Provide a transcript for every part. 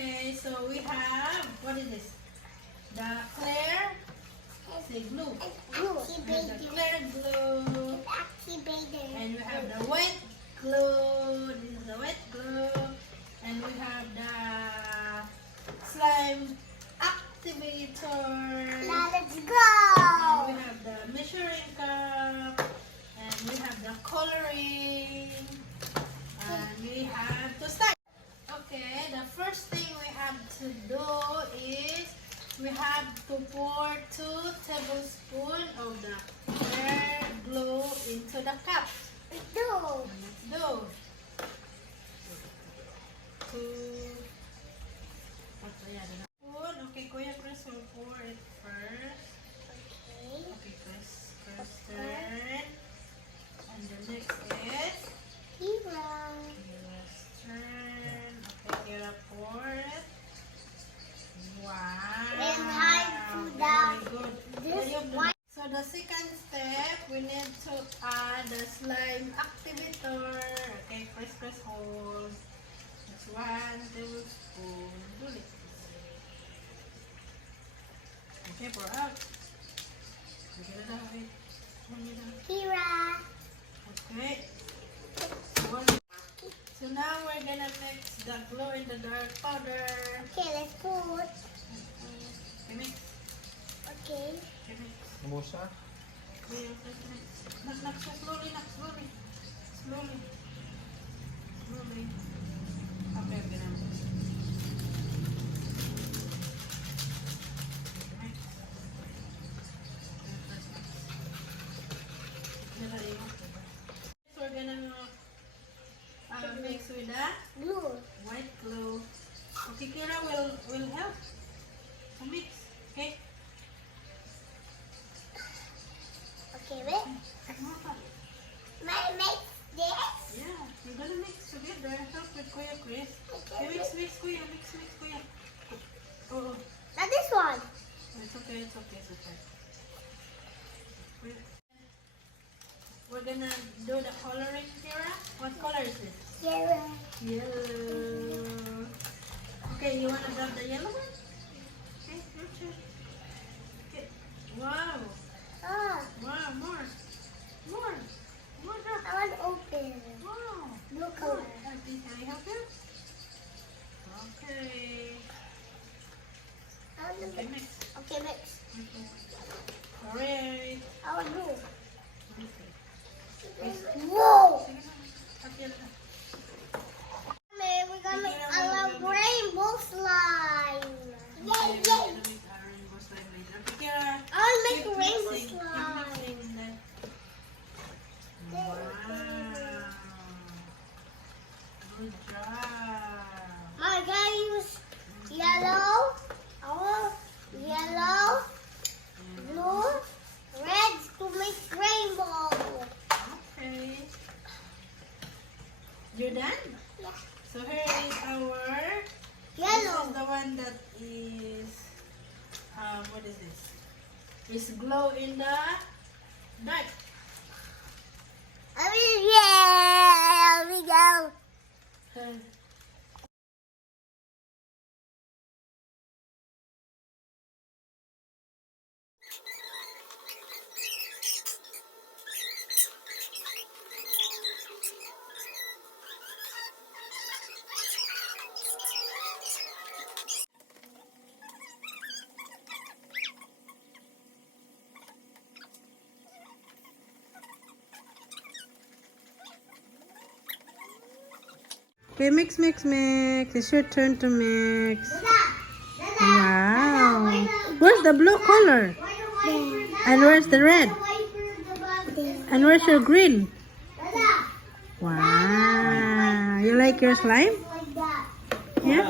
Okay, so we have, what is this? The clear, say glue. Glue. We have the clear glue. Activated. And we have the white glue. This is the white glue. And we have the slime activator. Now let's And go. we have the measuring cup. And we have the coloring. And we have to start. Okay, the first thing we have to do is we have to pour 2 tablespoons of the clear glue into the cup. Let's do. Let's do. 2 spoon. Okay, Kuya Chris will pour it first. Okay. Okay, Chris turn. And the next is Keira. Kira's turn. Okay, Kira pour it. Wow. Then hide to Very good. this So you- one. So the second step, we need to add the slime activator. Okay, press hold. That's 1 tablespoon. Do it. Okay, pour out. Okay, na daw, eh. Keira. Okay. So now we're gonna mix the glue in the dark powder. Okay, let's put. Okay, mix. Okay. Okay, mix. Musa. Okay, okay, mix. Nak, slowly, slowly. Slowly. Slowly. Okay, okay na. Mix. So we're gonna mix with the Glue. white glue. Okay, Kira will help to mix. Okay. Okay, wait. May I make this? Yeah, you're gonna mix together. Help with Kuya Chris. Okay, mix, Kuya. Mix, Kuya. Oh, Not this one. it's okay, it's okay. We're gonna do the coloring, Kira. What color is this? Keira. Yellow. Okay, you wanna grab the yellow one? Okay, your turn. Okay. Wow. Oh, Wow, more. Drop. I want to open. Wow. Blue color. Can I help you? Okay. I want to Okay, mix. mix. Okay, mix. Okay. Alright. I want blue. Okay. Whoa! Sige na. Okay na. We're gonna make a little rainbow slime. Yay, Okay, yay! we're gonna make our rainbow slime later. Okay, Kira. I want to make Keep a rainbow mixing. Keep slime. mixing that. Wow. Good job. My guy use yellow. I want yellow, blue, red to make rainbow. Okay. You're done? Yeah. So here is our This Yellow. is the one that is what is this? It's glow in the dark. I mean, yeah, we go. Okay, mix. It's your turn to mix. Dada, Wow. Where's the blue color? And where's the red? And where's your green? Wow. You like your slime? Yeah?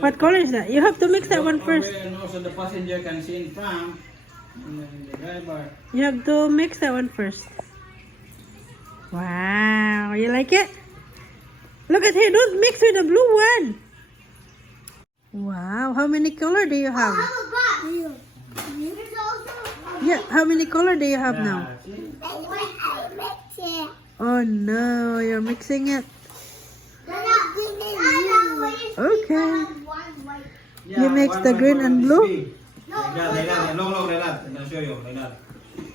What color is that? You have to mix that one first. And also the passenger can see in front. And then the driver. You have to mix that one first. Wow. You like it? Look at here. Don't mix with the blue one. Wow. How many color do you have? Yeah. How many color do you have now? See? Oh no. You're mixing it. Okay. Yeah, You mix one the white, green one and is blue? big. Like that. Long, like that. I'll show you, like that.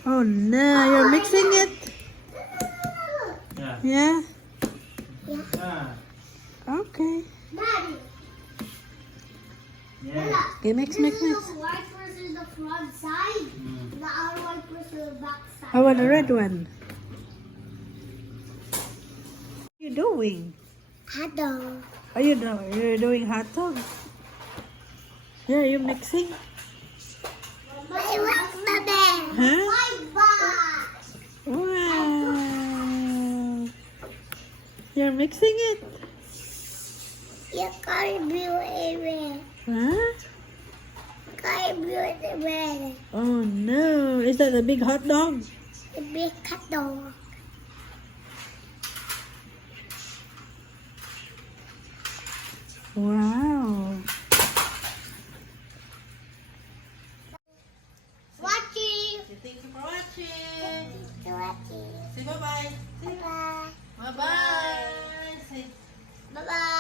Oh no, you're mixing it? Yeah. Yeah? Ah, Okay. Daddy, yeah. Okay, mix. this is the white versus the front side. Mm. The other white versus the back side. How about the red one? What are you doing? Hello. You're doing hot dog? Yeah, you're mixing? I want the bed. Huh? My box. Wow. You're mixing it? You can't be red. Huh? Can't be red. Oh no. Is that a big hot dog? The big cat dog. Wow. Watching. Thank you for watching. Watching. Say bye-bye. Bye. Bye-bye. Say Bye bye.